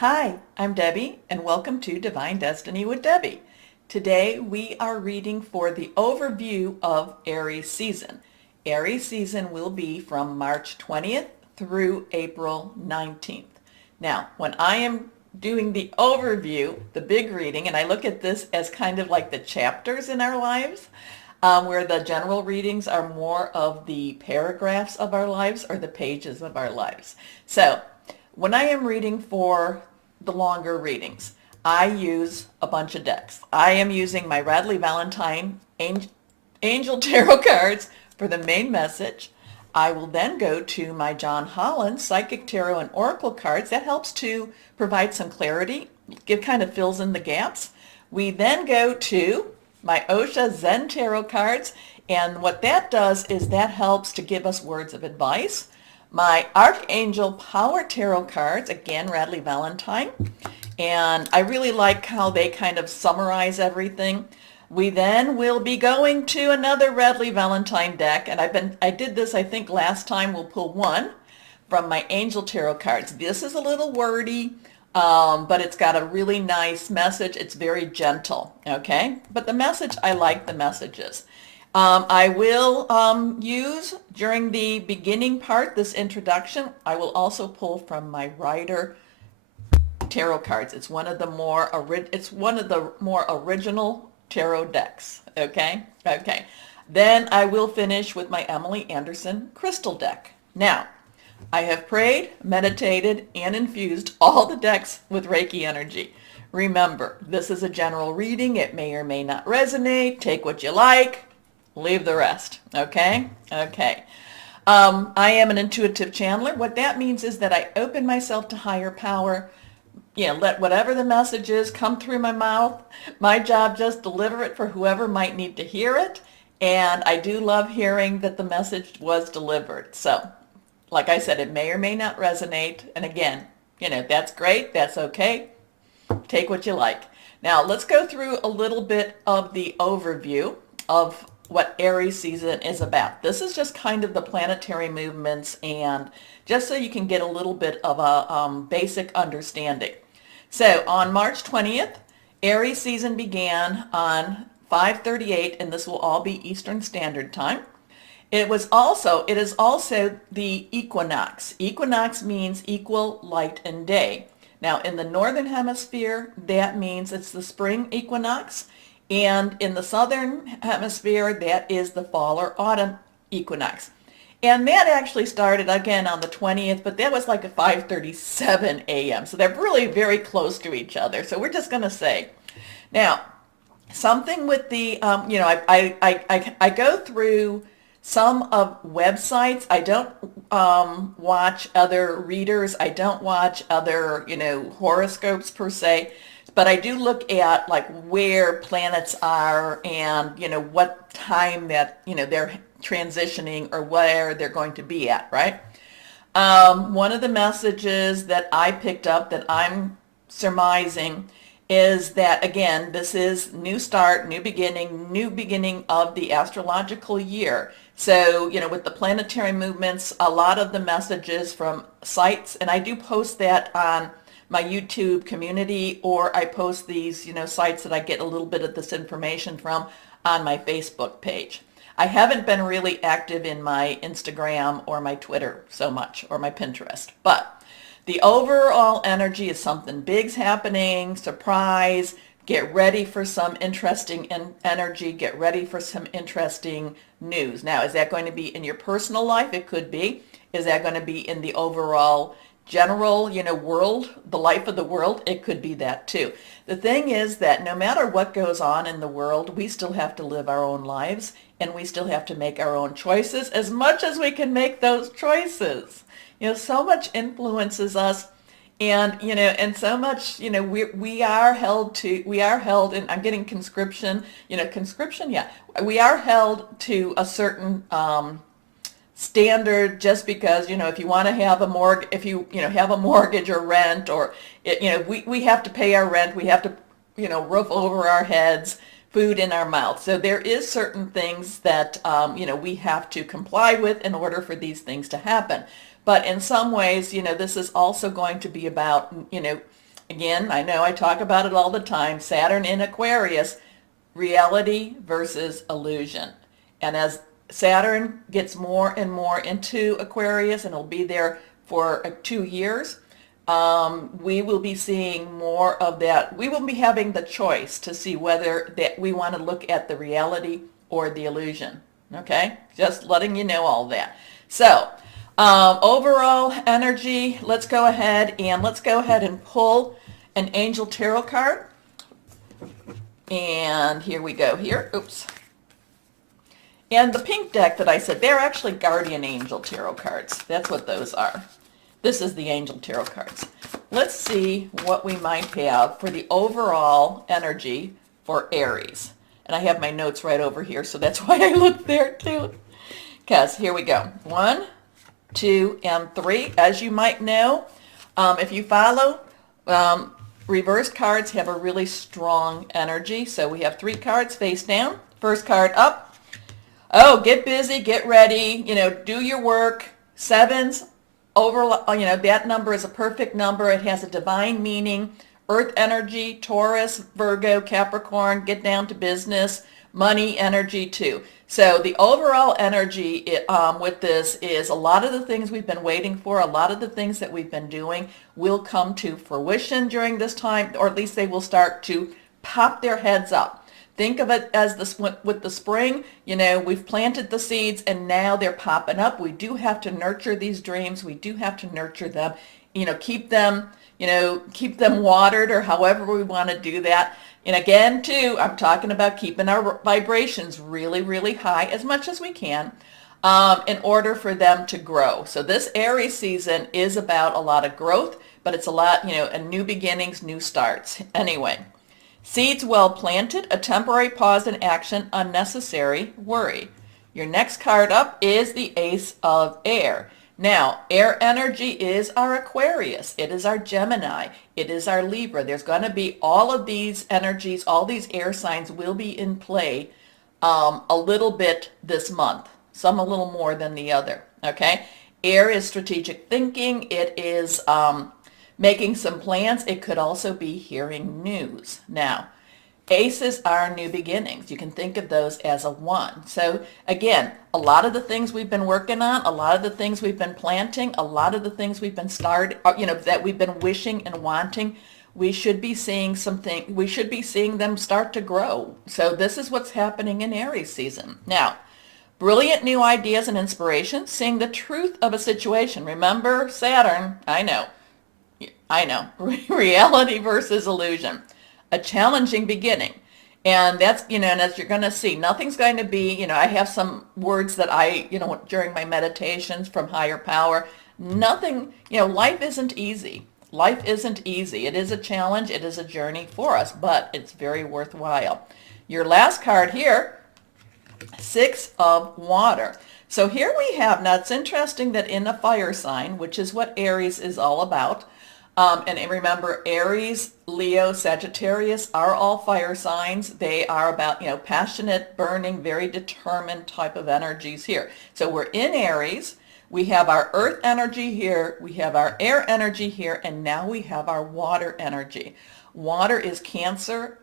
Hi, I'm Debbie, and welcome to Divine Destiny with Debbie. Today we are reading for the overview of Aries season. Aries season will be from March 20th through April 19th. Now, when I am doing the overview, the big reading, and I look at this as kind of like the chapters in our lives, where the general readings are more of the paragraphs of our lives or the pages of our lives. So when I am reading for the longer readings, I use a bunch of decks. I am using my Radley Valentine Angel Tarot cards for the main message. I will then go to my John Holland Psychic Tarot and Oracle cards. That helps to provide some clarity, kind of fills in the gaps. We then go to my Osha Zen Tarot cards, and what that does is that helps to give us words of advice. My Archangel Power Tarot cards, again, Radley Valentine, and I really like how they kind of summarize everything. We then will be going to another Radley Valentine deck, and I did this, I think, last time. We'll pull one from my Angel Tarot cards. This is a little wordy, but it's got a really nice message. It's very gentle, okay? But the message, I like the messages. I will use, during the beginning part, this introduction, I will also pull from my Rider tarot cards. It's one of the more original tarot decks, okay? Okay. Then I will finish with my Emily Anderson crystal deck. Now, I have prayed, meditated, and infused all the decks with Reiki energy. Remember, this is a general reading. It may or may not resonate. Take what you like, leave the rest, okay? Okay. I am an intuitive channeler. What that means is that I open myself to higher power. Let whatever the message is come through my mouth. My job, just deliver it for whoever might need to hear it. And I do love hearing that the message was delivered. So, like I said, it may or may not resonate. And again, that's great. That's okay. Take what you like. Now, let's go through a little bit of the overview of what Aries season is about. This is just kind of the planetary movements, and just so you can get a little bit of a basic understanding. So on March 20th, Aries season began on 5:38, and this will all be Eastern Standard Time. It is also the equinox. Equinox means equal light and day. Now, in the northern hemisphere, that means it's the spring equinox. And in the southern hemisphere, that is the fall or autumn equinox. And that actually started again on the 20th, but that was like at 5:37 a.m. So they're really very close to each other. So we're just going to say. Now, something with the, I go through some of websites. I don't watch other readers. I don't watch other, horoscopes per se. But I do look at like where planets are and, what time that, they're transitioning or where they're going to be at, right? One of the messages that I picked up that I'm surmising is that, again, this is new start, new beginning of the astrological year. So, with the planetary movements, a lot of the messages from sites, and I do post that on my YouTube community, or I post these, sites that I get a little bit of this information from on my Facebook page. I haven't been really active in my Instagram or my Twitter so much, or my Pinterest, but the overall energy is something big's happening, surprise, get ready for some interesting energy, get ready for some interesting news. Now, is that going to be in your personal life? It could be. Is that going to be in the overall general, world, the life of the world? It could be that too. The thing is that no matter what goes on in the world, we still have to live our own lives, and we still have to make our own choices as much as we can make those choices. So much influences us, and so much, we are held, and I'm getting conscription, yeah. We are held to a certain standard, just because, if you want to have a mortgage, if you, have a mortgage or rent, or we have to pay our rent, we have to, roof over our heads, food in our mouth. So there is certain things that we have to comply with in order for these things to happen. But in some ways, this is also going to be about, Again, I know I talk about it all the time. Saturn in Aquarius, reality versus illusion. And as Saturn gets more and more into Aquarius, and it'll be there for 2 years, we will be seeing more of that. We will be having the choice to see whether that we want to look at the reality or the illusion. Okay? Just letting you know all that. So, overall energy, let's go ahead and pull an angel tarot card. And here we go here. Oops. And the pink deck that I said, they're actually guardian angel tarot cards. That's what those are. This is the angel tarot cards. Let's see what we might have for the overall energy for Aries. And I have my notes right over here, so that's why I looked there too. Because here we go. 1, 2, and 3. As you might know, if you follow, reverse cards have a really strong energy. So we have 3 cards face down. First card up. Oh, get busy, get ready, do your work. 7s, that number is a perfect number. It has a divine meaning. Earth energy, Taurus, Virgo, Capricorn, get down to business. Money energy too. So the overall energy with this is a lot of the things we've been waiting for, a lot of the things that we've been doing will come to fruition during this time, or at least they will start to pop their heads up. Think of it as with the spring, we've planted the seeds and now they're popping up. We do have to nurture these dreams. We do have to nurture them, keep them watered, or however we want to do that. And again, too, I'm talking about keeping our vibrations really, really high as much as we can in order for them to grow. So this Aries season is about a lot of growth, but it's a lot, new beginnings, new starts. Anyway. Seeds well planted, a temporary pause in action, unnecessary worry. Your next card up is the Ace of Air. Now, air energy is our Aquarius. It is our Gemini. It is our Libra. There's going to be all of these energies, all these air signs will be in play a little bit this month. Some a little more than the other, okay? Air is strategic thinking. It is making some plans. It could also be hearing news. Now, aces are new beginnings. You can think of those as a 1. So again, a lot of the things we've been working on, a lot of the things we've been planting, a lot of the things we've been that we've been wishing and wanting, we should be seeing them start to grow. So this is what's happening in Aries season. Now, brilliant new ideas and inspiration, seeing the truth of a situation. Remember Saturn, I know. Reality versus illusion. A challenging beginning. And that's, and as you're going to see, nothing's going to be, I have some words that I, during my meditations from higher power, nothing, life isn't easy. Life isn't easy. It is a challenge. It is a journey for us, but it's very worthwhile. Your last card here, 6 of Water. So here we have, now it's interesting that in a fire sign, which is what Aries is all about, and remember, Aries, Leo, Sagittarius are all fire signs. They are about, passionate, burning, very determined type of energies here. So we're in Aries. We have our earth energy here. We have our air energy here. And now we have our water energy. Water is Cancer,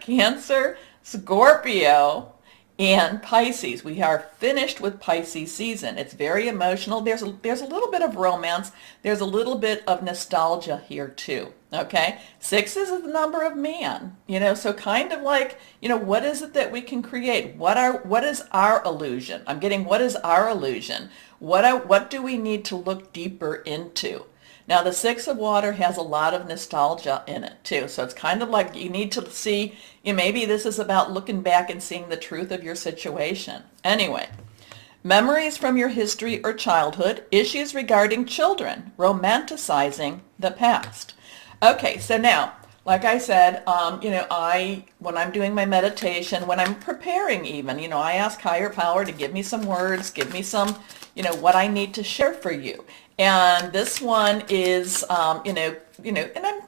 Cancer, Scorpio, and Pisces. We are finished with Pisces season. It's very emotional. There's a little bit of romance. There's a little bit of nostalgia here too. Okay? 6 is the number of man. So kind of like, what is it that we can create? What is our illusion? I'm getting what is our illusion? What do we need to look deeper into? Now the 6 of Water has a lot of nostalgia in it too. So it's kind of like you need to see, maybe this is about looking back and seeing the truth of your situation. Anyway, memories from your history or childhood, issues regarding children, romanticizing the past. Okay, so now, like I said, when I'm doing my meditation, when I'm preparing even, I ask higher power to give me some words, give me some, what I need to share for you. And this one is, and I'm,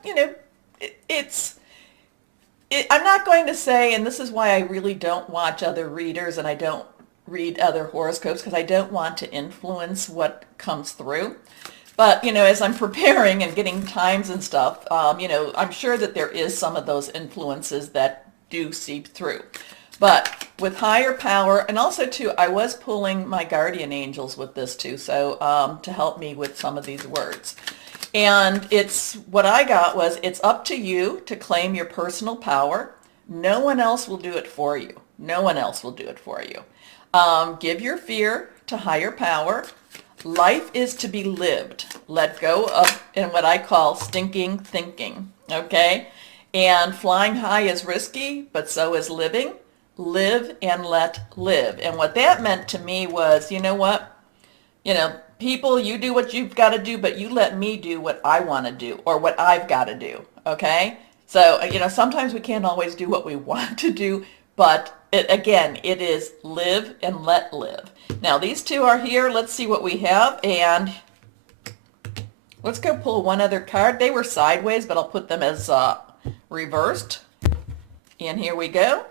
I'm not going to say, and this is why I really don't watch other readers and I don't read other horoscopes, because I don't want to influence what comes through. But, as I'm preparing and getting times and stuff, I'm sure that there is some of those influences that do seep through. But with higher power, and also too, I was pulling my guardian angels with this too, so to help me with some of these words. And what I got was, it's up to you to claim your personal power. No one else will do it for you. No one else will do it for you. Give your fear to higher power. Life is to be lived. Let go of in what I call stinking thinking, okay? And flying high is risky, but so is living. Live and let live. And what that meant to me was, you know what? People, you do what you've got to do, but you let me do what I want to do or what I've got to do, okay? So, sometimes we can't always do what we want to do, but it is live and let live. Now, these two are here. Let's see what we have, and let's go pull one other card. They were sideways, but I'll put them as reversed. And here we go.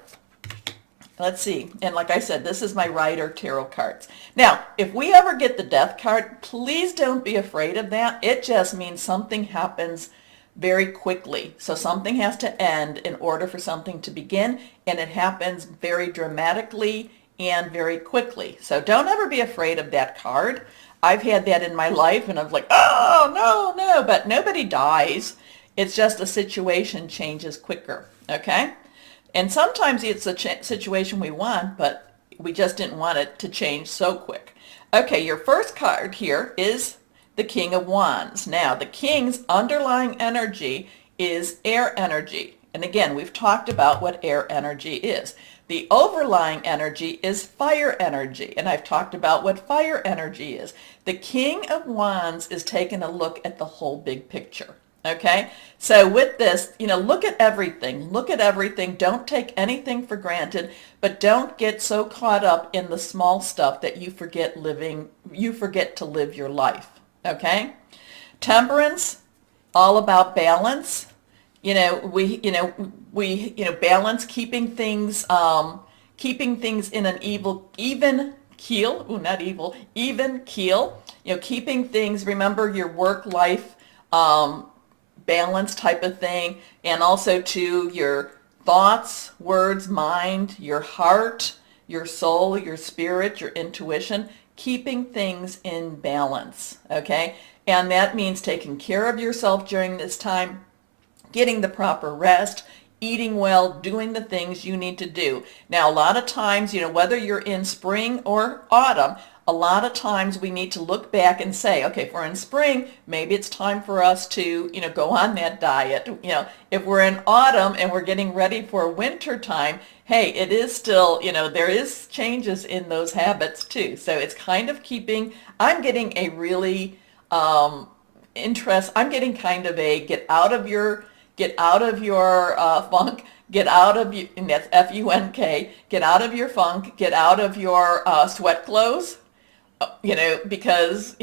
Let's see. And like I said, this is my Rider Tarot cards. Now, if we ever get the Death card, please don't be afraid of that. It just means something happens very quickly. So something has to end in order for something to begin, and it happens very dramatically and very quickly. So don't ever be afraid of that card. I've had that in my life, and I'm like, oh, no, but nobody dies. It's just a situation changes quicker, okay? And sometimes it's a situation we want, but we just didn't want it to change so quick. Okay, your first card here is the King of Wands. Now, the King's underlying energy is air energy. And again, we've talked about what air energy is. The overlying energy is fire energy, and I've talked about what fire energy is. The King of Wands is taking a look at the whole big picture. Okay, so with this, look at everything. Look at everything. Don't take anything for granted, but don't get so caught up in the small stuff that you forget to live your life. Okay, Temperance, all about balance. We balance, keeping things in an even keel. Ooh, not evil, even keel. Keeping things. Remember your work-life balance type of thing, and also to your thoughts, words, mind, your heart, your soul, your spirit, your intuition, keeping things in balance, okay? And that means taking care of yourself during this time, getting the proper rest, eating well, doing the things you need to do. Now, a lot of times, whether you're in spring or autumn, a lot of times we need to look back and say, okay, if we're in spring, maybe it's time for us to, go on that diet. If we're in autumn and we're getting ready for winter time, hey, it is still, there is changes in those habits too. So it's kind of I'm getting a really I'm getting kind of a get out of your funk, get out of, and that's F-U-N-K, get out of your funk, get out of your sweat clothes, because,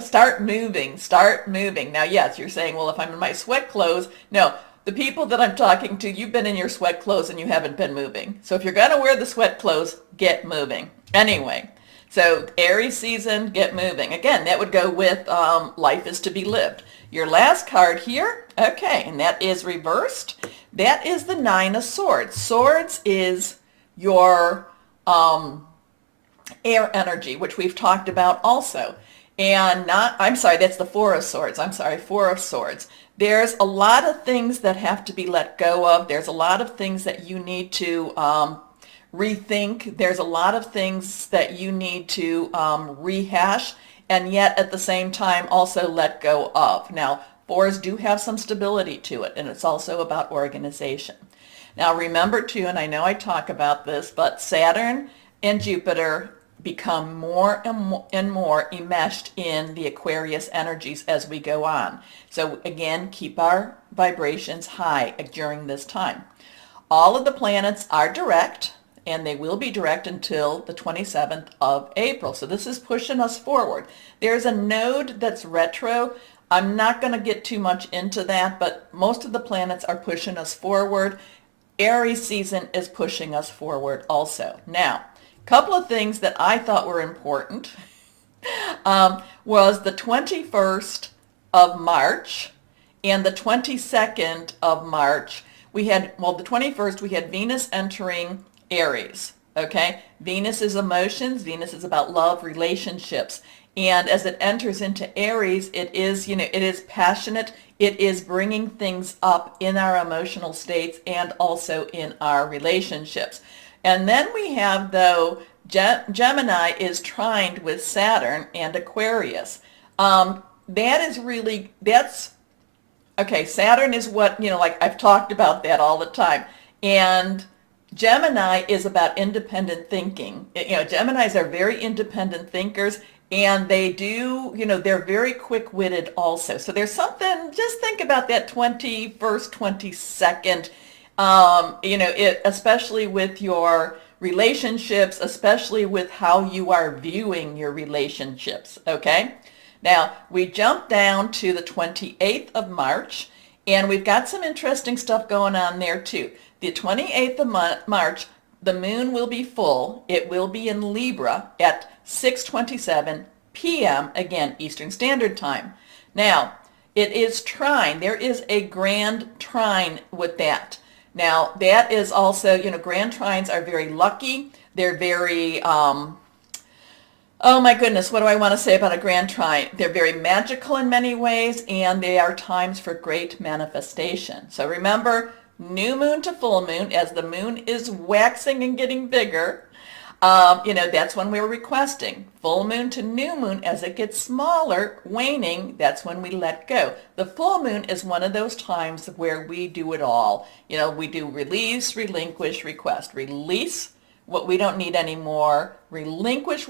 start moving. Now, yes, you're saying, well, if I'm in my sweat clothes, no, the people that I'm talking to, you've been in your sweat clothes and you haven't been moving. So if you're going to wear the sweat clothes, get moving. Anyway, so Aries season, get moving. Again, that would go with life is to be lived. Your last card here, okay, and that is reversed. That is the Nine of Swords. Swords is your air energy, which we've talked about also. And that's the Four of Swords. Four of Swords. There's a lot of things that have to be let go of. There's a lot of things that you need to rethink. There's a lot of things that you need to rehash, and yet at the same time also let go of. Now, fours do have some stability to it, and it's also about organization. Now, remember too, and I know I talk about this, but Saturn and Jupiter become more and more enmeshed in the Aquarius energies as we go on. So again, keep our vibrations high during this time. All of the planets are direct, and they will be direct until the 27th of April. So this is pushing us forward. There's a node that's retro. I'm not going to get too much into that, but most of the planets are pushing us forward. Aries season is pushing us forward also. Now, couple of things that I thought were important. was the 21st of March and the 22nd of March. We had, well, the 21st, we had Venus entering Aries, okay? Venus is emotions. Venus is about love, relationships. And as it enters into Aries, it is, it is passionate. It is bringing things up in our emotional states and also in our relationships. And then we have, though, Gemini is trined with Saturn and Aquarius. That is really, that's, okay, Saturn is what, like I've talked about that all the time. And Gemini is about independent thinking. Geminis are very independent thinkers, and they do, they're very quick-witted also. So there's something, just think about that 21st, 22nd, especially with your relationships, especially with how you are viewing your relationships, okay? Now, we jump down to the 28th of March, and we've got some interesting stuff going on there too. The 28th of March, the moon will be full. It will be in Libra at 6:27 p.m., again, Eastern Standard Time. Now, it is trine. There is a grand trine with that. Now, that is also, grand trines are very lucky. They're very, oh my goodness, what do I want to say about a grand trine? They're very magical in many ways, and they are times for great manifestation. So remember, new moon to full moon, as the moon is waxing and getting bigger, that's when we're requesting. Full moon to new moon, as it gets smaller, waning, that's when we let go. The full moon is one of those times where we do it all. We do release, relinquish, request. Release what we don't need anymore, release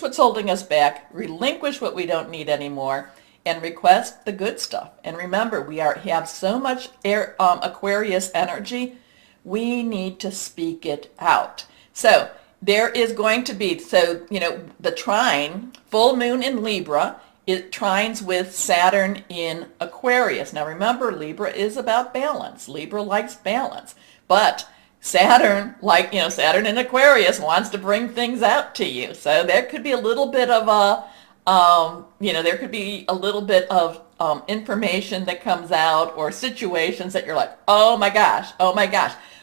what's holding us back, relinquish what we don't need anymore, and request the good stuff. And remember, we have so much Aquarius energy, we need to speak it out. So there is going to be, the trine, full moon in Libra, it trines with Saturn in Aquarius. Now remember, Libra is about balance. Libra likes balance. But Saturn, Saturn in Aquarius wants to bring things out to you. So there could be a little bit of information that comes out, or situations that you're like, oh my gosh.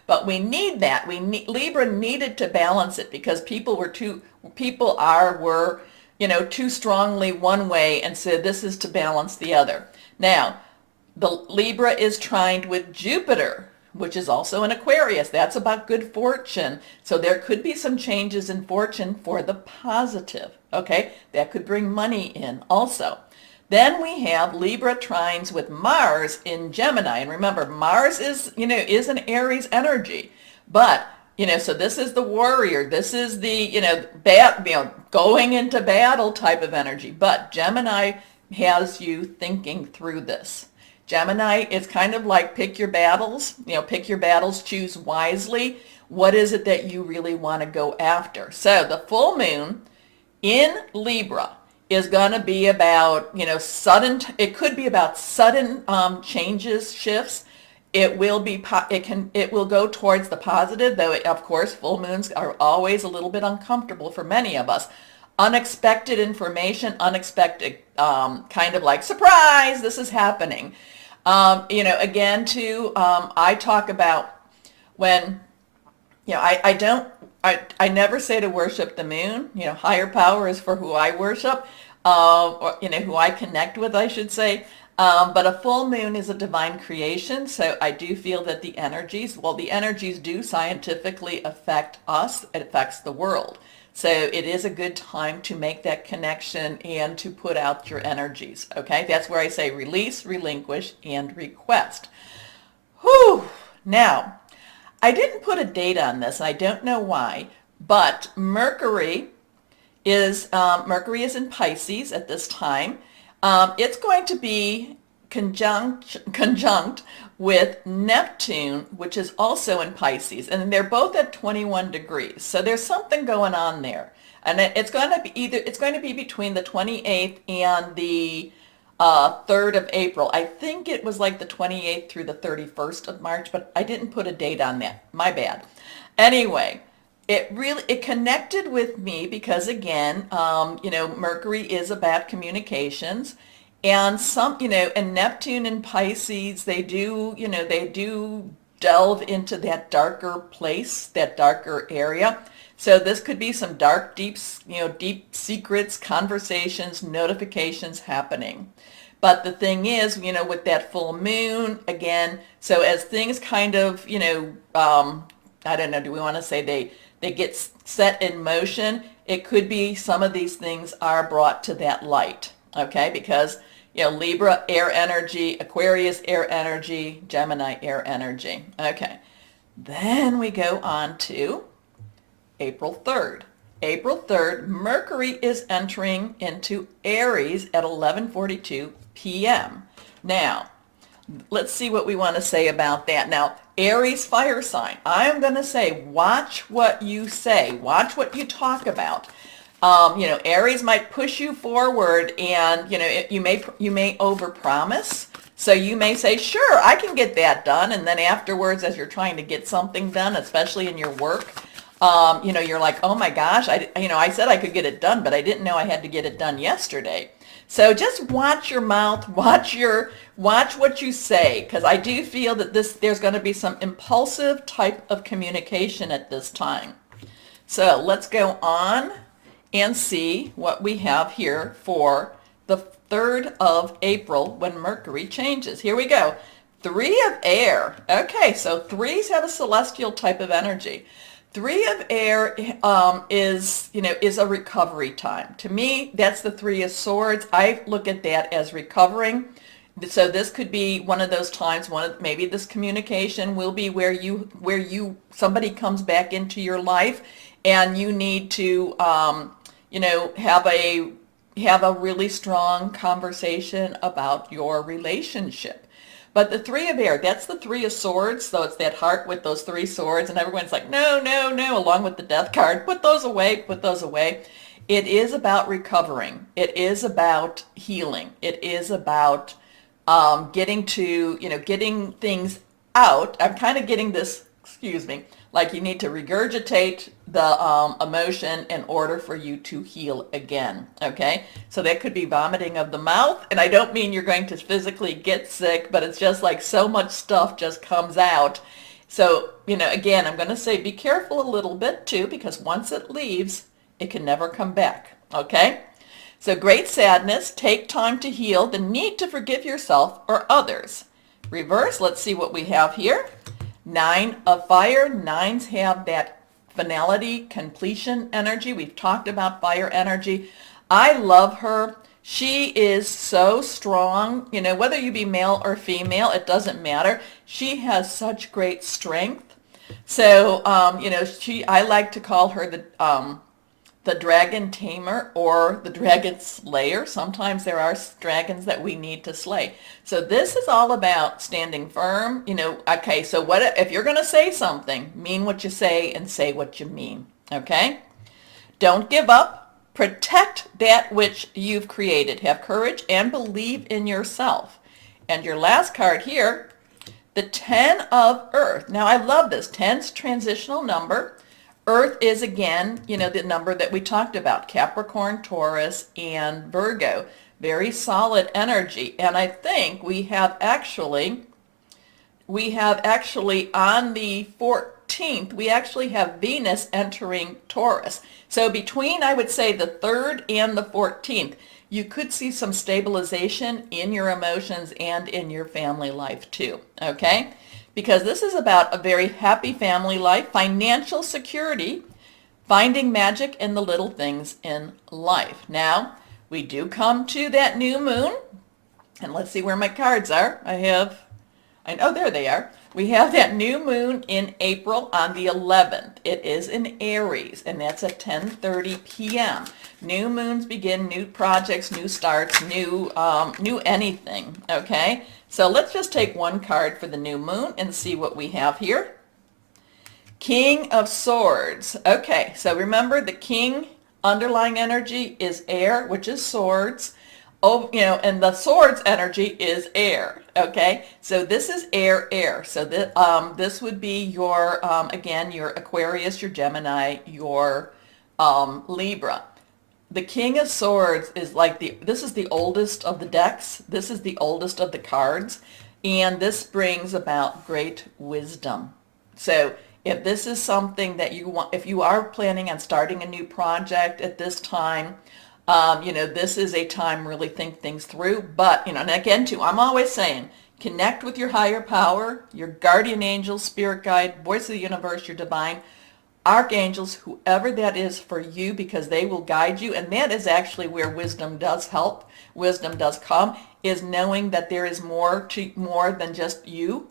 But we need that. Libra needed to balance it, because people were too strongly one way, and said this is to balance the other. Now, the Libra is trined with Jupiter, which is also in Aquarius. That's about good fortune. So there could be some changes in fortune for the positive, okay? That could bring money in also. Then we have Libra trines with Mars in Gemini. And remember, Mars is an Aries energy. But, so this is the warrior. This is the, going into battle type of energy. But Gemini has you thinking through this. Gemini is kind of like pick your battles, choose wisely. What is it that you really want to go after? So the full moon in Libra is going to be about, it could be about sudden changes, shifts. It will go towards the positive, though of course full moons are always a little bit uncomfortable for many of us. Unexpected information, unexpected kind of like, surprise, this is happening. Again, too, I talk about when, I never say to worship the moon. Higher power is for who I worship, or, who I connect with, I should say. But a full moon is a divine creation. So I do feel that the energies do scientifically affect us. It affects the world. So it is a good time to make that connection and to put out your energies. Okay, that's where I say release, relinquish, and request. Whew. Now, I didn't put a date on this. I don't know why, but Mercury is in Pisces at this time. It's going to be conjunct with Neptune, which is also in Pisces, and they're both at 21 degrees. So there's something going on there, and it's going to be between the 28th and the 3rd of April. I think it was like the 28th through the 31st of March, but I didn't put a date on that. My bad. Anyway, it connected with me because again, Mercury is about communications, and and Neptune and Pisces, they do delve into that darker place, that darker area. So this could be some dark, deep secrets, conversations, notifications happening. But the thing is, with that full moon, again, so as things kind of, I don't know, do we want to say they get set in motion? It could be some of these things are brought to that light, okay? Because, Libra, air energy, Aquarius, air energy, Gemini, air energy. Okay. Then we go on to April 3rd. April 3rd, Mercury is entering into Aries at 11:42 p.m. Now, let's see what we want to say about that. Now, Aries fire sign. I am going to say, watch what you say. Watch what you talk about. Aries might push you forward, and you may overpromise. So you may say, sure, I can get that done, and then afterwards, as you're trying to get something done, especially in your work, you're like, oh my gosh, I said I could get it done, but I didn't know I had to get it done yesterday. So just watch your mouth, watch what you say, because I do feel that there's going to be some impulsive type of communication at this time. So let's go on and see what we have here for the 3rd of April when Mercury changes. Here we go. 3 of air. Okay, so 3s have a celestial type of energy. 3 of air is a recovery time. To me, that's the 3 of swords. I look at that as recovering. So this could be one of those times, maybe this communication will be where somebody comes back into your life and you need to, have a really strong conversation about your relationship. But the 3 of air, that's the 3 of swords. So it's that heart with those 3 swords. And everyone's like, no, no, no, along with the death card. Put those away, put those away. It is about recovering. It is about healing. It is about getting things out. I'm kind of getting this, like you need to regurgitate the emotion in order for you to heal again, okay? So that could be vomiting of the mouth, and I don't mean you're going to physically get sick, but it's just like so much stuff just comes out. So, again, I'm going to say be careful a little bit too, because once it leaves, it can never come back, okay? So great sadness, take time to heal, the need to forgive yourself or others. Reverse, let's see what we have here. 9 of fire. 9s have that finality, completion energy. We've talked about fire energy. I love her. She is so strong. Whether you be male or female, it doesn't matter. She has such great strength. So, I like to call her the dragon tamer or the dragon slayer. Sometimes there are dragons that we need to slay. So this is all about standing firm. Okay, so if you're going to say something, mean what you say and say what you mean, okay? Don't give up. Protect that which you've created. Have courage and believe in yourself. And your last card here, the 10 of earth. Now I love this. 10's transitional number. Earth is, again, the number that we talked about, Capricorn, Taurus, and Virgo. Very solid energy. And I think we have actually on the 14th, we actually have Venus entering Taurus. So between, I would say, the 3rd and the 14th, you could see some stabilization in your emotions and in your family life too, okay? Because this is about a very happy family life, financial security, finding magic in the little things in life. Now, we do come to that new moon, and let's see where my cards are. There they are. We have that new moon in April on the 11th. It is in Aries, and that's at 10:30 p.m. New moons begin new projects, new starts, new anything, okay? So let's just take one card for the new moon and see what we have here. King of Swords. Okay, so remember the king underlying energy is air, which is swords. Oh, and the swords energy is air. Okay, so this is air. So this would be your again your Aquarius, your Gemini, your Libra. The King of Swords is like this is the oldest of the decks. This is the oldest of the cards, and this brings about great wisdom. So if this is something that you want, if you are planning on starting a new project at this time, this is a time really think things through. But, and again, too, I'm always saying, connect with your higher power, your guardian angel, spirit guide, voice of the universe, your divine archangels, whoever that is for you, because they will guide you. And that is actually where wisdom does help. Wisdom does come, is knowing that there is more than just you.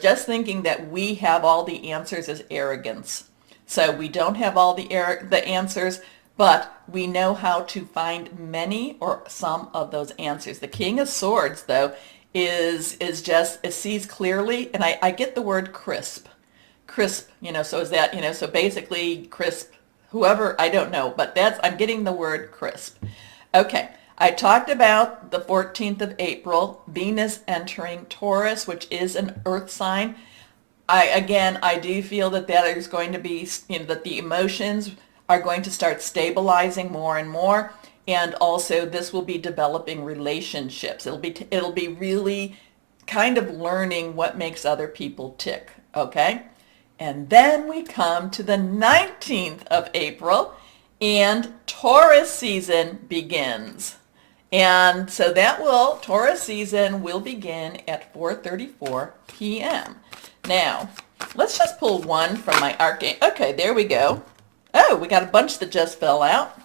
Just thinking that we have all the answers is arrogance. So we don't have all the answers, but we know how to find many or some of those answers. The King of Swords, though, is just, it sees clearly, and I get the word crisp. Crisp, so is that, so basically crisp, whoever, I don't know, but I'm getting the word crisp. Okay, I talked about the 14th of April, Venus entering Taurus, which is an earth sign. I do feel that is going to be, that the emotions are going to start stabilizing more and more. And also this will be developing relationships. It'll be really kind of learning what makes other people tick. Okay. And then we come to the 19th of April and Taurus season begins. And so Taurus season will begin at 4:34 p.m. Now, let's just pull one from my Archangel. Okay, there we go. Oh, we got a bunch that just fell out.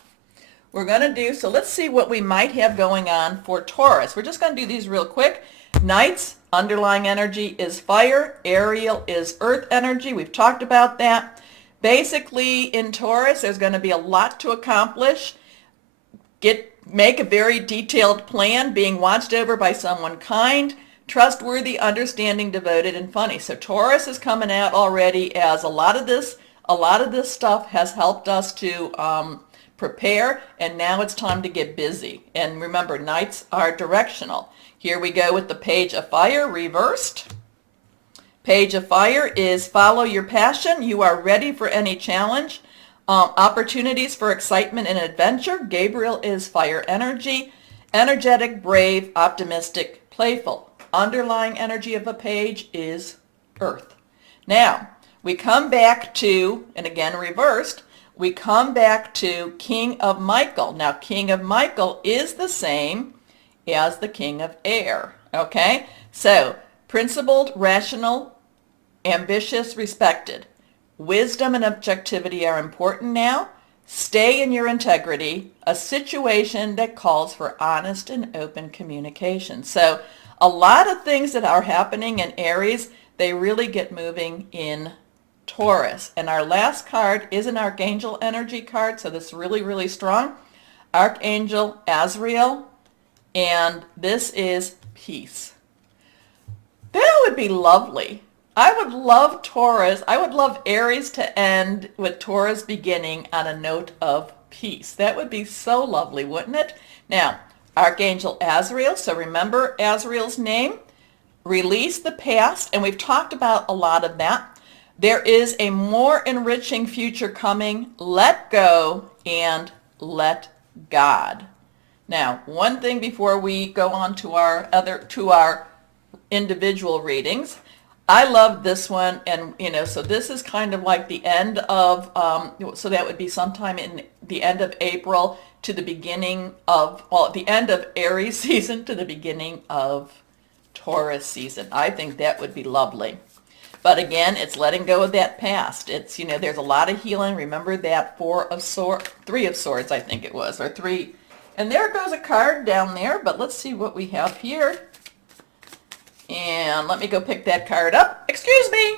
We're going to do, so let's see what we might have going on for Taurus. We're just going to do these real quick. Knight's underlying energy is fire. Ariel is earth energy. We've talked about that. Basically, in Taurus, there's going to be a lot to accomplish. Make a very detailed plan, being watched over by someone kind, trustworthy, understanding, devoted, and funny. So Taurus is coming out already as a lot of this stuff has helped us to prepare, and now it's time to get busy. And remember, nights are directional. Here we go with the Page of Fire reversed. Page of Fire is follow your passion. You are ready for any challenge. Opportunities for excitement and adventure. Gabriel is fire energy. Energetic, brave, optimistic, playful. Underlying energy of a page is earth. Now, we come back to, and again reversed, we come back to King of Michael. Now, King of Michael is the same as the King of Air. Okay? So, principled, rational, ambitious, respected. Wisdom and objectivity are important now. Stay in your integrity, a situation that calls for honest and open communication. So a lot of things that are happening in Aries, they really get moving in Taurus. And our last card is an Archangel energy card, so this is really, really strong. Archangel Azrael, and this is peace. That would be lovely. I would love Taurus. I would love Aries to end with Taurus beginning on a note of peace. That would be so lovely, wouldn't it? Now, Archangel Azrael. So remember Azrael's name. Release the past. And we've talked about a lot of that. There is a more enriching future coming. Let go and let God. Now, one thing before we go on to our individual readings. I love this one, and so this is kind of like the end of, so that would be sometime in the end of April to the beginning of, the end of Aries season to the beginning of Taurus season. I think that would be lovely. But again, it's letting go of that past. It's, there's a lot of healing. Remember that Three of Swords, I think it was, or three. And there goes a card down there, but let's see what we have here. And let me go pick that card up. Excuse me.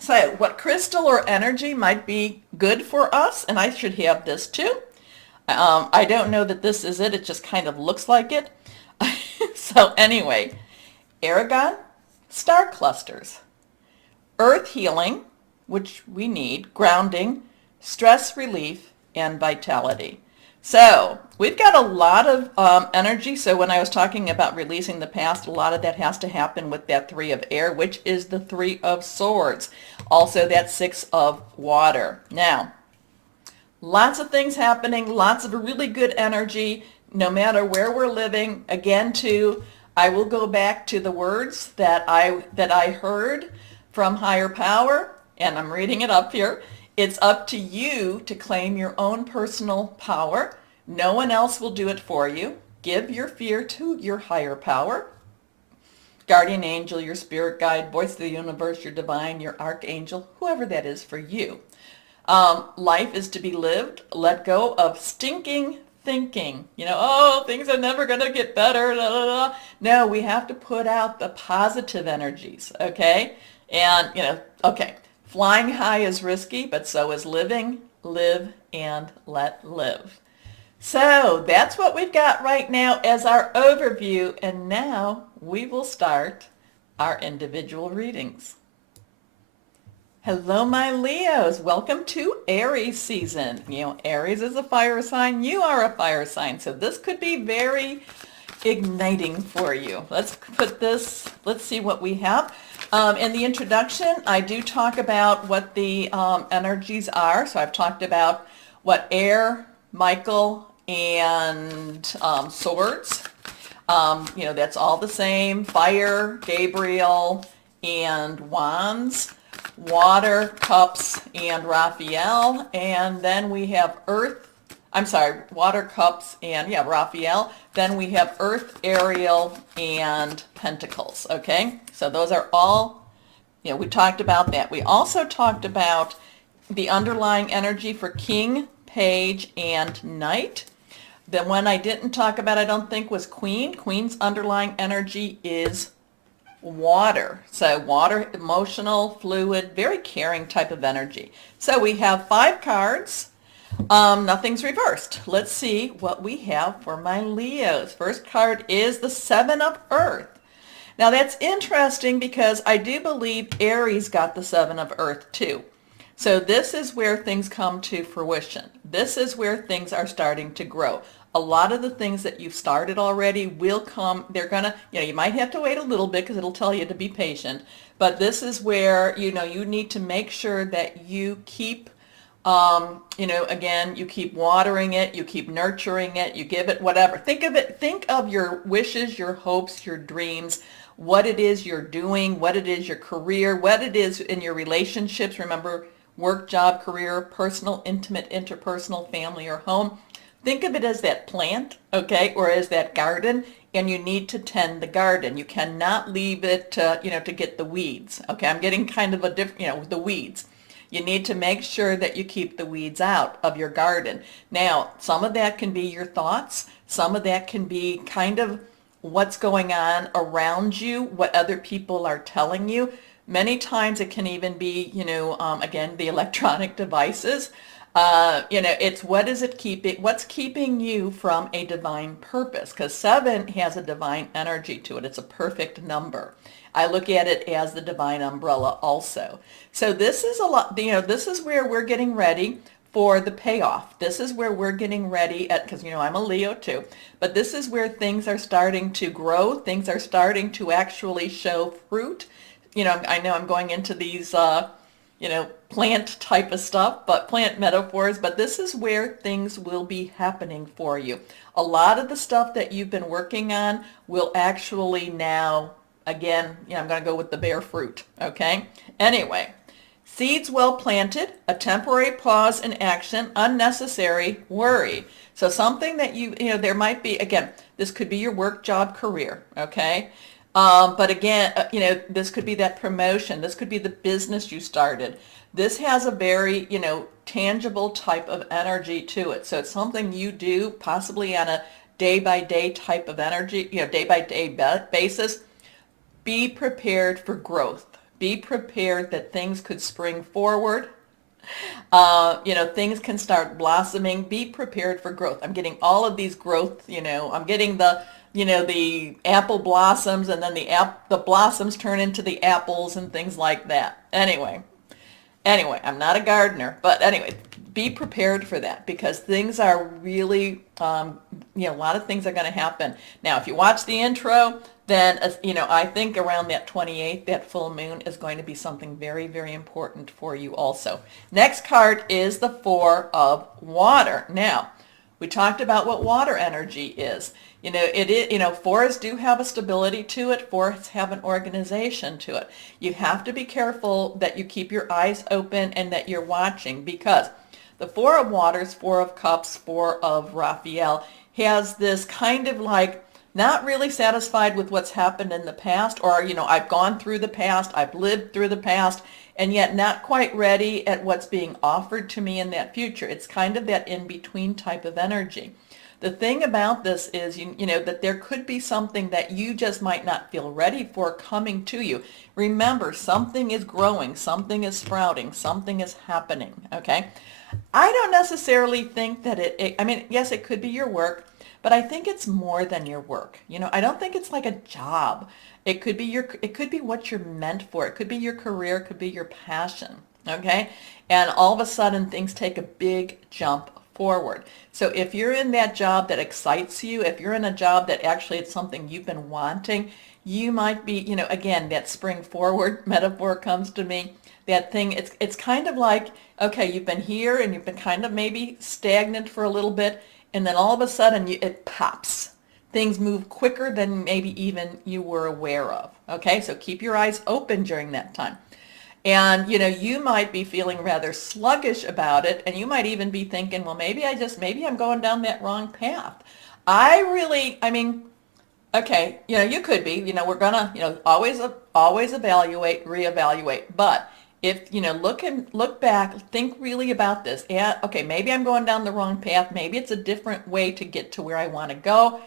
So what crystal or energy might be good for us? And I should have this too. I don't know that this is it. It just kind of looks like it. So anyway, Aragon, star clusters, earth healing, which we need, grounding, stress relief, and vitality. So we've got a lot of energy. So when I was talking about releasing the past, a lot of that has to happen with that 3 of air, which is the 3 of swords. Also that 6 of water. Now, lots of things happening, lots of really good energy, no matter where we're living. Again, too, I will go back to the words that I heard from higher power, and I'm reading it up here. It's up to you to claim your own personal power. No one else will do it for you. Give your fear to your higher power, guardian angel, your spirit guide, voice of the universe, your divine, your archangel, whoever that is for you. Life is to be lived. Let go of stinking thinking. Oh, things are never going to get better. Da, da, da. No, we have to put out the positive energies, okay? And, okay, flying high is risky, but so is living. Live and let live. So that's what we've got right now as our overview. And now we will start our individual readings. Hello, my Leos. Welcome to Aries season. Aries is a fire sign. You are a fire sign. So this could be very igniting for you. Let's see what we have. In the introduction, I do talk about what the energies are. So I've talked about what air, Michael, and swords. That's all the same. Fire, Gabriel, and wands. Water, cups, and Raphael. And then we have water, cups, and Raphael. Then we have earth, Ariel, and pentacles. Okay, so those are all, we talked about that. We also talked about the underlying energy for king, page, and knight. The one I didn't talk about, I don't think, was queen. Queen's underlying energy is water. So water, emotional, fluid, very caring type of energy. So we have 5 cards. Nothing's reversed. Let's see what we have for my Leos. First card is the 7 of Earth. Now that's interesting because I do believe Aries got the 7 of Earth too. So this is where things come to fruition. This is where things are starting to grow. A lot of the things that you've started already will come. They're going to, you might have to wait a little bit because it'll tell you to be patient. But this is where, you need to make sure that you keep, again, you keep watering it, you keep nurturing it, you give it whatever. Think of your wishes, your hopes, your dreams, what it is you're doing, what it is your career, what it is in your relationships. Remember, work, job, career, personal, intimate, interpersonal, family, or home. Think of it as that plant, okay, or as that garden, and you need to tend the garden. You cannot leave it, to get the weeds, okay? I'm getting kind of a different, the weeds. You need to make sure that you keep the weeds out of your garden. Now, some of that can be your thoughts. Some of that can be kind of what's going on around you, what other people are telling you. Many times it can even be, again, the electronic devices. It's what's keeping you from a divine purpose, because 7 has a divine energy to it. It's a perfect number. I look at it as the divine umbrella also. So this is a lot, this is where we're getting ready for the payoff. This is where we're getting ready because, I'm a Leo too, but this is where things are starting to grow. Things are starting to actually show fruit. I know I'm going into these, plant type of stuff, but plant metaphors, but this is where things will be happening for you. A lot of the stuff that you've been working on will actually now, again, I'm going to go with the bare fruit, okay? Anyway, seeds well planted, a temporary pause in action, unnecessary worry. So something that there might be, again, this could be your work, job, career, okay? But again, this could be that promotion. This could be the business you started. This has a very, tangible type of energy to it. So it's something you do possibly on a day-by-day type of energy, day-by-day basis. Be prepared for growth. Be prepared that things could spring forward. Things can start blossoming. Be prepared for growth. I'm getting all of these growth, I'm getting the apple blossoms, and then the blossoms turn into the apples and things like that. Anyway, I'm not a gardener, but anyway, be prepared for that, because things are really, a lot of things are going to happen. Now, if you watch the intro, then, I think around that 28th, that full moon is going to be something very, very important for you also. Next card is the Four of Water. Now, we talked about what water energy is. It is, fours do have a stability to it. Fours have an organization to it. You have to be careful that you keep your eyes open and that you're watching, because the Four of Waters, Four of Cups, Four of Raphael has this kind of like not really satisfied with what's happened in the past, or, I've gone through the past, I've lived through the past, and yet not quite ready at what's being offered to me in that future. It's kind of that in-between type of energy. The thing about this is, that there could be something that you just might not feel ready for coming to you. Remember, something is growing, something is sprouting, something is happening, okay? I don't necessarily think that yes, it could be your work, but I think it's more than your work. I don't think it's like a job. It could be what you're meant for. It could be your career, it could be your passion, okay? And all of a sudden things take a big jump forward. So if you're in that job that excites you, if you're in a job that actually it's something you've been wanting, you might be, again, that spring forward metaphor comes to me. That thing, it's kind of like, okay, you've been here and you've been kind of maybe stagnant for a little bit, and then all of a sudden it pops. Things move quicker than maybe even you were aware of. Okay, so keep your eyes open during that time. And, you might be feeling rather sluggish about it, and you might even be thinking, well, maybe I'm going down that wrong path. Okay, you could be, we're gonna, always evaluate, reevaluate. But if, look back, think really about this. Yeah, okay, maybe I'm going down the wrong path. Maybe it's a different way to get to where I want to go.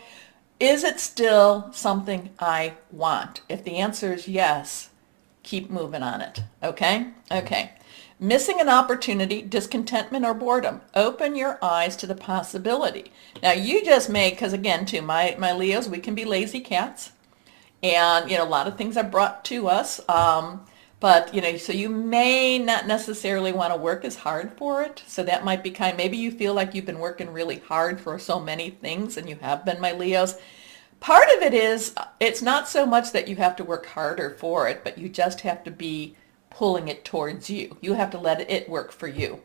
Is it still something I want? If the answer is yes, keep moving on it. Okay? Okay. Missing an opportunity, discontentment, or boredom. Open your eyes to the possibility. Now, you just may, because again, too, my Leos, we can be lazy cats. And, a lot of things are brought to us. But, so you may not necessarily want to work as hard for it. So that might be maybe you feel like you've been working really hard for so many things, and you have been, my Leos. Part of it is, it's not so much that you have to work harder for it, but you just have to be pulling it towards you. You have to let it work for you.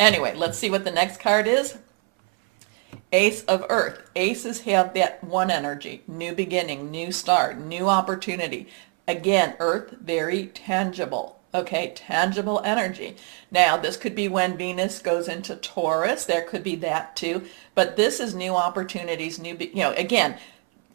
Anyway, let's see what the next card is. Ace of Earth. Aces have that one energy, new beginning, new start, new opportunity. Again, Earth, very tangible. Okay, tangible energy. Now, this could be when Venus goes into Taurus. There could be that too. But this is new opportunities, again,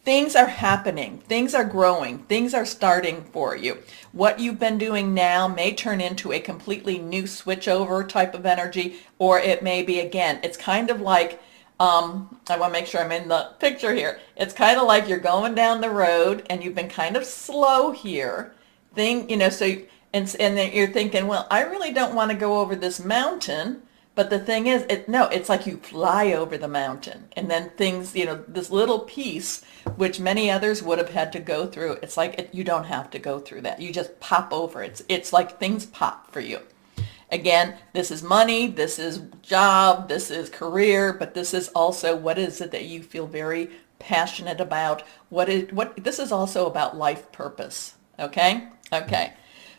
things are happening, things are growing, things are starting for you. What you've been doing now may turn into a completely new switchover type of energy, or it may be, again, it's kind of like, I want to make sure I'm in the picture here. It's kind of like you're going down the road and you've been kind of slow here. And then you're thinking, well, I really don't want to go over this mountain. But the thing is, it's like you fly over the mountain, and then things, this little piece, which many others would have had to go through, it's like you don't have to go through that. You just pop over. It's like things pop for you. Again, this is money, this is job, this is career, but this is also what is it that you feel very passionate about. This is also about life purpose. Okay? Okay.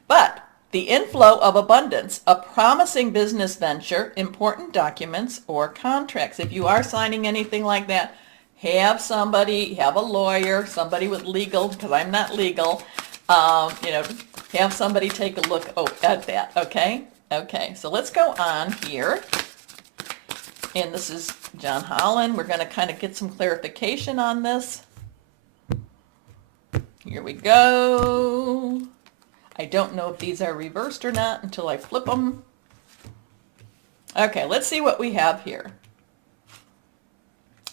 But the inflow of abundance, a promising business venture, important documents, or contracts. If you are signing anything like that, have a lawyer, somebody with legal, because I'm not legal, have somebody take a look at that, okay? Okay, so let's go on here. And this is John Holland. We're going to kind of get some clarification on this. Here we go. I don't know if these are reversed or not until I flip them. Okay, let's see what we have here.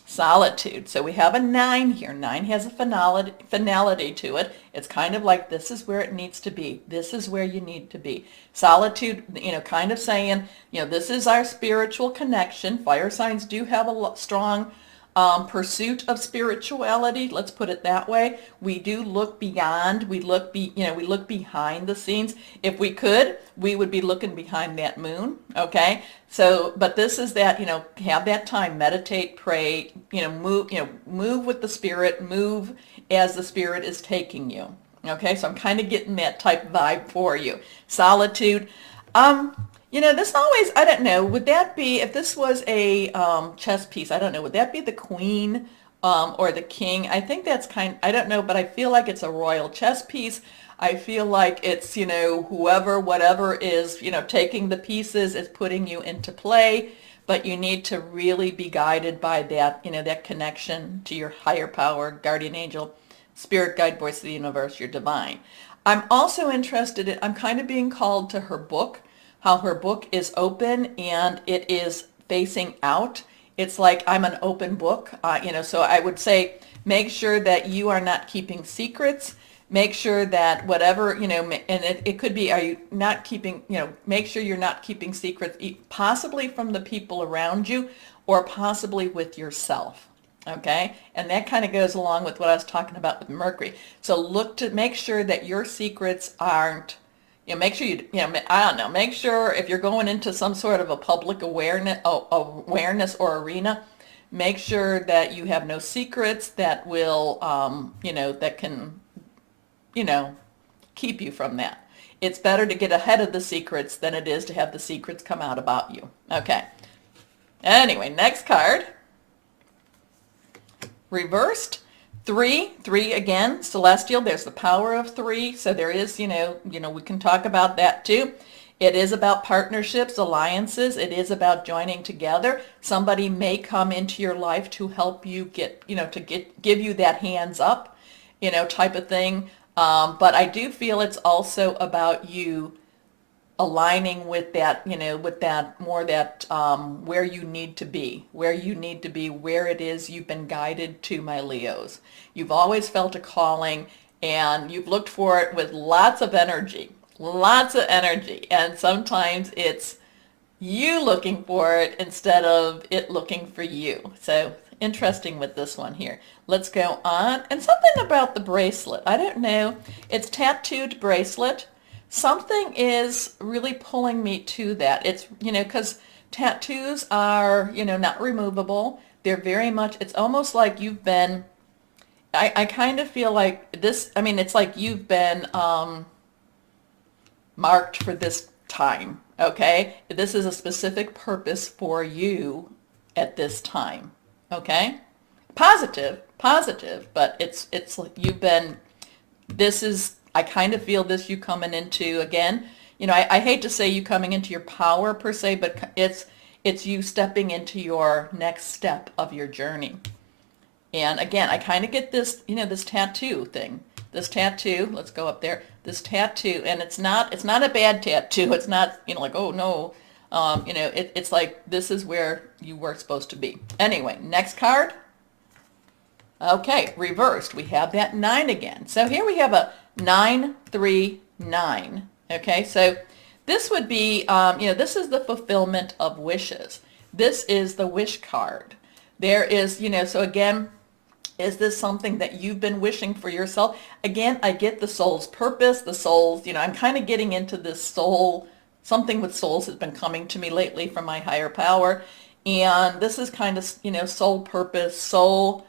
Solitude. So we have a 9 here. 9 has a finality to it. It's kind of like this is where it needs to be. This is where you need to be. Solitude, kind of saying, this is our spiritual connection. Fire signs do have a strong pursuit of spirituality. Let's put it that way. We do look beyond. We look we look behind the scenes. If we could, we would be looking behind that moon. Okay. So, but this is that, have that time, meditate, pray, move with the spirit, move as the spirit is taking you. Okay. So I'm kind of getting that type vibe for you. Solitude. This always, I don't know, would that be, if this was a chess piece, I don't know, would that be the queen or the king? I think that's I don't know, but I feel like it's a royal chess piece. I feel like it's, whoever, whatever is, taking the pieces is putting you into play, but you need to really be guided by that, that connection to your higher power, guardian angel, spirit guide, voice of the universe, your divine. I'm also interested in, I'm kind of being called to her book, how her book is open and it is facing out. It's like I'm an open book, so I would say make sure that you are not keeping secrets. Make sure that whatever, and it could be, are you not keeping, make sure you're not keeping secrets, possibly from the people around you or possibly with yourself. Okay, and that kind of goes along with what I was talking about with Mercury. So look to make sure that your secrets aren't, make sure I don't know, make sure if you're going into some sort of a public awareness or arena, make sure that you have no secrets that will, that can, keep you from that. It's better to get ahead of the secrets than it is to have the secrets come out about you. Okay. Anyway, next card. Reversed. Three again, celestial. There's the power of three. So there is, we can talk about that too. It is about partnerships, alliances. It is about joining together. Somebody may come into your life to help you get, give you that hands up, type of thing. But I do feel it's also about you aligning with that, with that more that where you need to be, where it is you've been guided to, my Leos. You've always felt a calling and you've looked for it with lots of energy, and sometimes it's you looking for it instead of it looking for you. So interesting with this one here. Let's go on. And something about the bracelet. I don't know. It's tattooed bracelet. Something is really pulling me to that. It's, because tattoos are, not removable. They're very much, it's almost like you've been, I kind of feel like this, it's like you've been marked for this time, okay? This is a specific purpose for you at this time, okay? Positive, but it's you've been, this is, I kind of feel this you coming into, again, I hate to say you coming into your power per se, but it's you stepping into your next step of your journey. And again, I kind of get this, this tattoo thing. This tattoo, let's go up there. This tattoo, and it's not a bad tattoo. It's not, like, oh no. It's like this is where you were supposed to be. Anyway, next card. Okay, reversed. We have that 9 again. So here we have a 9-3-9. Okay, so this would be, this is the fulfillment of wishes. This is the wish card. There is, so again, is this something that you've been wishing for yourself? Again, I get the soul's purpose, the soul's, I'm kind of getting into this soul, something with souls has been coming to me lately from my higher power. And this is kind of, soul purpose, soul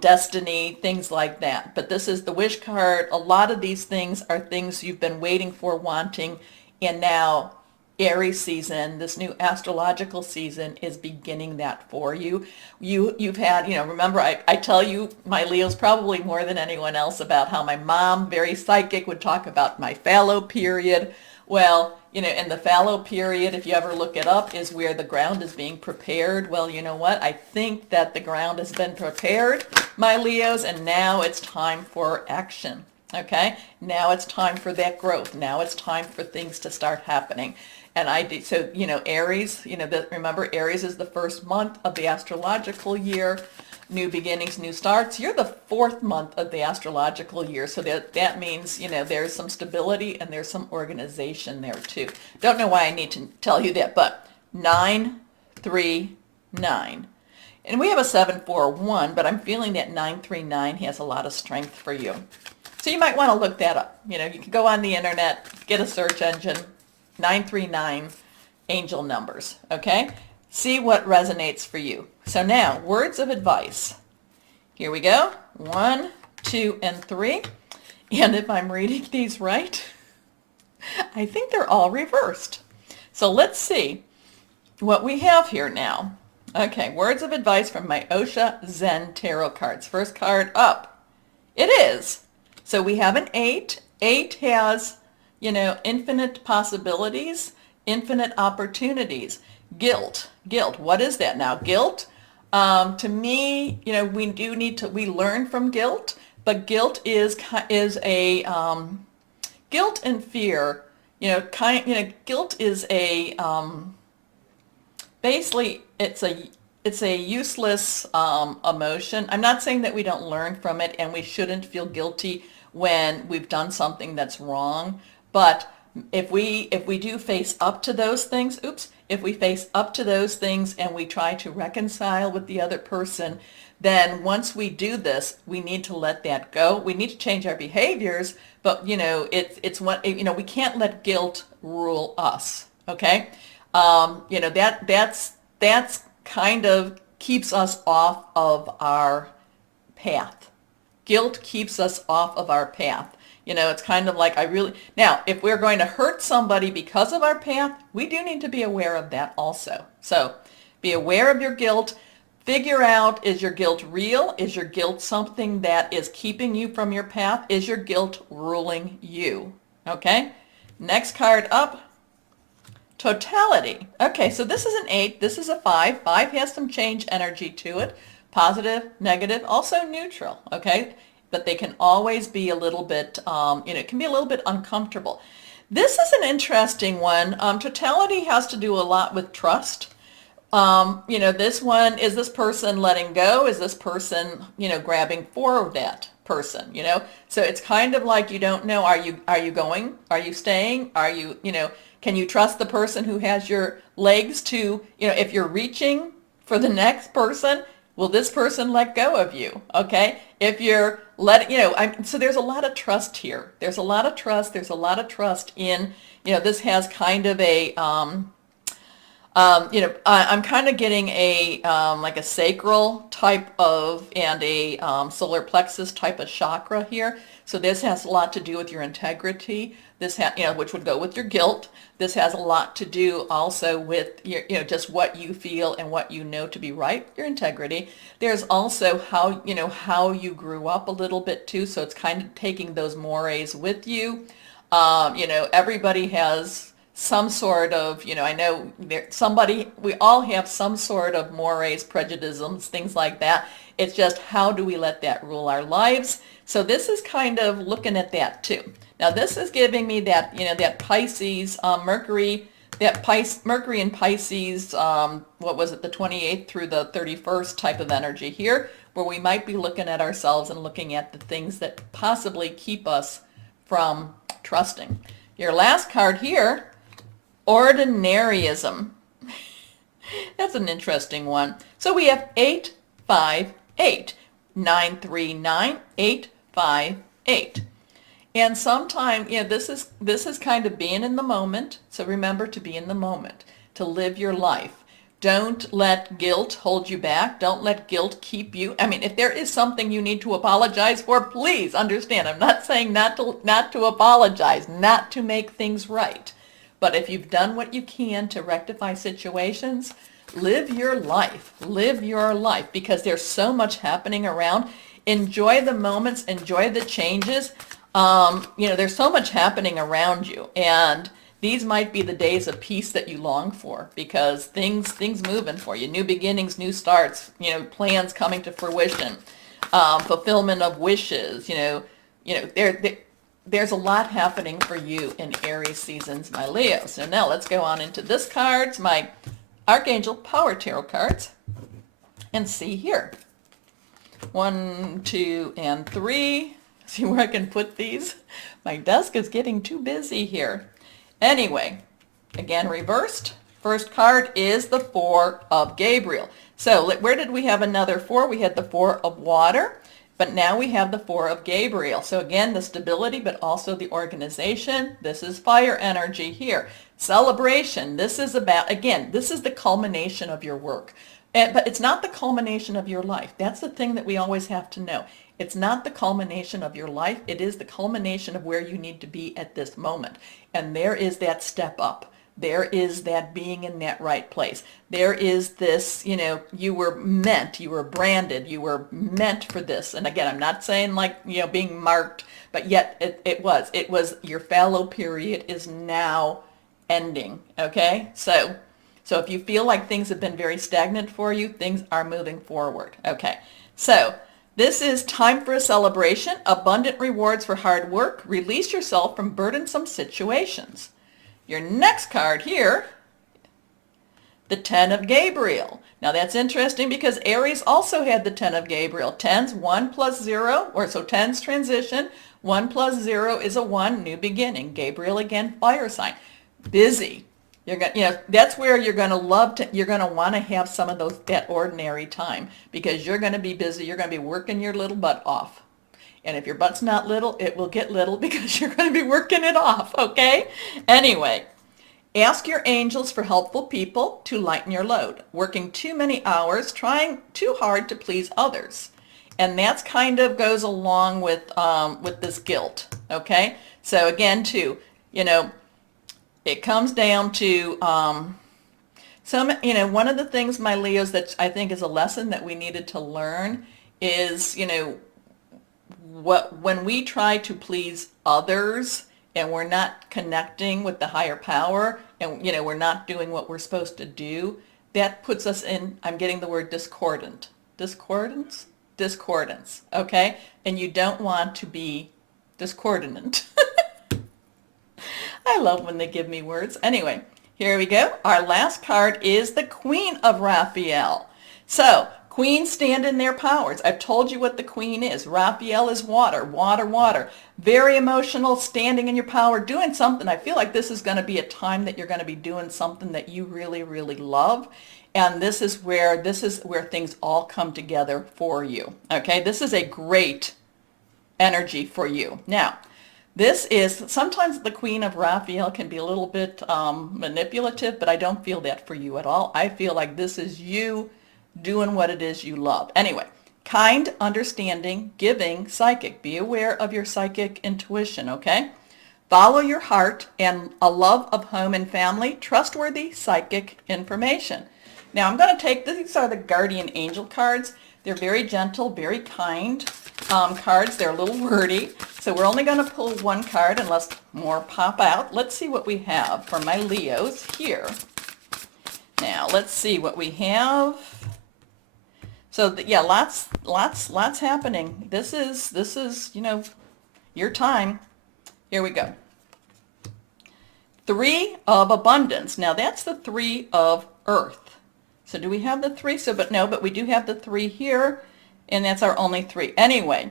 destiny, things like that. But this is the wish card. A lot of these things are things you've been waiting for, wanting, and now Aries season, this new astrological season, is beginning that for you. You've had, remember I tell you, my Leos, probably more than anyone else, about how my mom, very psychic, would talk about my fallow period. Well, in the fallow period, if you ever look it up, is where the ground is being prepared. Well, you know what? I think that the ground has been prepared, my Leos, and now it's time for action. Okay? Now it's time for that growth. Now it's time for things to start happening. And so, Aries, remember Aries is the first month of the astrological year. New beginnings, new starts. You're the 4th month of the astrological year. So that means, there's some stability and there's some organization there too. Don't know why I need to tell you that, but 9-3-9. And we have a 741, but I'm feeling that 939 has a lot of strength for you. So you might want to look that up. You know, you can go on the internet, get a search engine, 939 angel numbers, okay? See what resonates for you. So now, words of advice. Here we go. 1, 2, and 3. And if I'm reading these right, I think they're all reversed. So let's see what we have here now. Okay, words of advice from my Osha Zen Tarot cards. First card up. It is. So we have an 8. 8 has, you know, infinite possibilities, infinite opportunities. Guilt. Guilt. What is that now? Guilt? To me, you know, we learn from guilt, but guilt is a, guilt and fear, guilt is a, basically it's a useless emotion. I'm not saying that we don't learn from it and we shouldn't feel guilty when we've done something that's wrong, but if we do face up to those things, if we face up to those things and we try to reconcile with the other person, then once we do this, we need to let that go. We need to change our behaviors, but you know, we can't let guilt rule us. Okay, that's kind of keeps us off of our path. Guilt keeps us off of our path. You know, it's kind of like now, if we're going to hurt somebody because of our path, we do need to be aware of that also. So be aware of your guilt. Figure out, is your guilt real? Is your guilt something that is keeping you from your path? Is your guilt ruling you? Okay. Next card up. Totality. Okay, so this is an 8. This is a 5. 5 has some change energy to it. Positive, negative, also neutral. Okay. But they can always be a little bit, it can be a little bit uncomfortable. This is an interesting one. Totality has to do a lot with trust. This one, is this person letting go? Is this person, grabbing for that person, So it's kind of like you don't know, are you going? Are you staying? Are you, can you trust the person who has your legs to, if you're reaching for the next person, will this person let go of you? Okay. If you're so there's a lot of trust here. There's a lot of trust. There's a lot of trust in, this has kind of a, I'm kind of getting a, like a sacral type of, and a solar plexus type of chakra here. So this has a lot to do with your integrity. This which would go with your guilt. This has a lot to do also with your, just what you feel and what you know to be right, your integrity. There's also how you grew up a little bit too. So it's kind of taking those mores with you. Everybody has some sort of, I know we all have some sort of mores, prejudices, things like that. It's just, how do we let that rule our lives? So this is kind of looking at that too. Now this is giving me that, that Pisces, Mercury and Pisces, what was it, the 28th through the 31st type of energy here, where we might be looking at ourselves and looking at the things that possibly keep us from trusting. Your last card here, ordinaryism. That's an interesting one. So we have 8, 5, 8. 9, 3, 9, 8, 5, 8. And sometimes, this is kind of being in the moment. So remember to be in the moment, to live your life. Don't let guilt hold you back. Don't let guilt keep you. I mean, if there is something you need to apologize for, please understand. I'm not saying not to apologize, not to make things right. But if you've done what you can to rectify situations, live your life. Live your life, because there's so much happening around. Enjoy the moments. Enjoy the changes. There's so much happening around you, and these might be the days of peace that you long for, because things moving for you, new beginnings, new starts, plans coming to fruition, fulfillment of wishes, there's a lot happening for you in Aries seasons, my Leo. So now let's go on into this cards, my Archangel Power Tarot cards, and see here. 1, 2, and 3. See where I can put these? My desk is getting too busy here. Anyway, again reversed. First card is the Four of Gabriel. So where did we have another four? We had the Four of Water, but now we have the Four of Gabriel. So again, the stability, but also the organization. This is fire energy here. Celebration. This is about, again, this is the culmination of your work. But it's not the culmination of your life. That's the thing that we always have to know. It's not the culmination of your life. It is the culmination of where you need to be at this moment. And there is that step up. There is that being in that right place. There is this, you were meant, you were branded, you were meant for this. And again, I'm not saying like, being marked, but yet it was your fallow period is now ending. Okay. So if you feel like things have been very stagnant for you, things are moving forward. Okay. So this is time for a celebration, abundant rewards for hard work, release yourself from burdensome situations. Your next card here, the Ten of Gabriel. Now that's interesting because Aries also had the Ten of Gabriel. Tens, 1 plus 0, so tens transition. 1 plus 0 is a 1, new beginning. Gabriel again, fire sign. Busy. You're going, that's where you're going to you're going to want to have some of that ordinary time because you're going to be busy. You're going to be working your little butt off. And if your butt's not little, it will get little because you're going to be working it off, okay? Anyway, ask your angels for helpful people to lighten your load. Working too many hours, trying too hard to please others. And that's kind of goes along with this guilt, okay? So again, too, it comes down to one of the things, my Leos, that I think is a lesson that we needed to learn is, when we try to please others and we're not connecting with the higher power and, we're not doing what we're supposed to do, that puts us in, I'm getting the word discordant. Discordance? Discordance, okay? And you don't want to be discordant. I love when they give me words. Anyway, here we go. Our last card is the Queen of Raphael. So, queens stand in their powers. I've told you what the queen is. Raphael is water, water, water. Very emotional, standing in your power, doing something. I feel like this is going to be a time that you're going to be doing something that you really, really love. And this is where things all come together for you. Okay, this is a great energy for you. Now, this is, sometimes the Queen of Raphael can be a little bit manipulative, but I don't feel that for you at all. I feel like this is you doing what it is you love. Anyway, kind, understanding, giving, psychic. Be aware of your psychic intuition, okay? Follow your heart and a love of home and family, trustworthy psychic information. Now I'm going to take, these are the guardian angel cards. They're very gentle, very kind cards. They're a little wordy. So we're only going to pull one card unless more pop out. Let's see what we have for my Leos here. Now let's see what we have. So yeah, lots happening. This is your time. Here we go. Three of abundance. Now that's the three of earth. So do we have the three? But we do have the three here, and that's our only three. Anyway,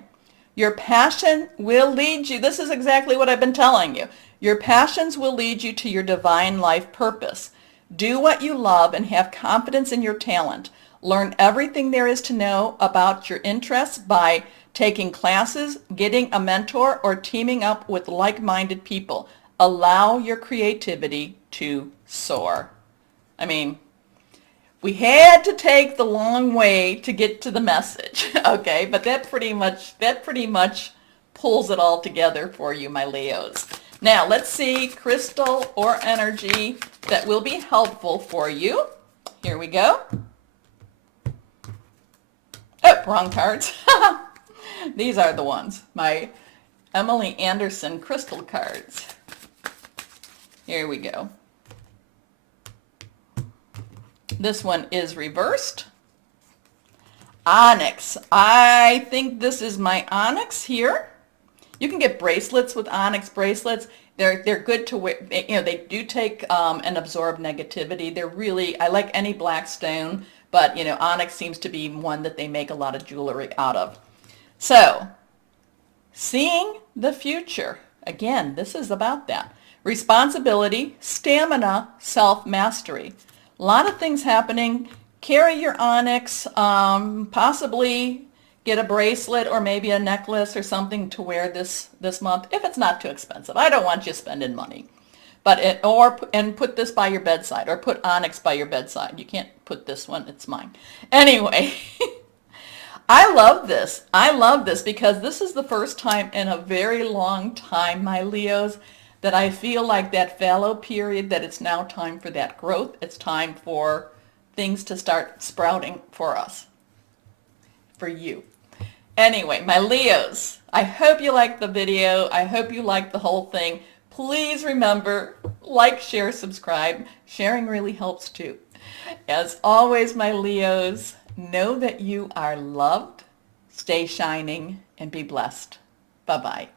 your passion will lead you. This is exactly what I've been telling you. Your passions will lead you to your divine life purpose. Do what you love and have confidence in your talent. Learn everything there is to know about your interests by taking classes, getting a mentor, or teaming up with like-minded people. Allow your creativity to soar. I mean, we had to take the long way to get to the message, okay? But that pretty much pulls it all together for you, my Leos. Now, let's see crystal or energy that will be helpful for you. Here we go. Oh, wrong cards. These are the ones, my Emily Anderson crystal cards. Here we go. This one is reversed. Onyx. I think this is my onyx here. You can get bracelets with onyx bracelets. They're good to wear. They do take and absorb negativity. They're really, I like any black stone, but onyx seems to be one that they make a lot of jewelry out of. So, seeing the future. Again, this is about that. responsibility, stamina, self-mastery. A lot of things happening. Carry your onyx, possibly get a bracelet or maybe a necklace or something to wear this month if it's not too expensive. I don't want you spending money. But and put this by your bedside, or put onyx by your bedside. You can't put this one, it's mine. Anyway, I love this. I love this because this is the first time in a very long time, my Leos, that I feel like that fallow period, that it's now time for that growth. It's time for things to start sprouting for us, for you. Anyway, my Leos, I hope you liked the video. I hope you liked the whole thing. Please remember, like, share, subscribe. Sharing really helps too. As always, my Leos, know that you are loved, stay shining, and be blessed. Bye-bye.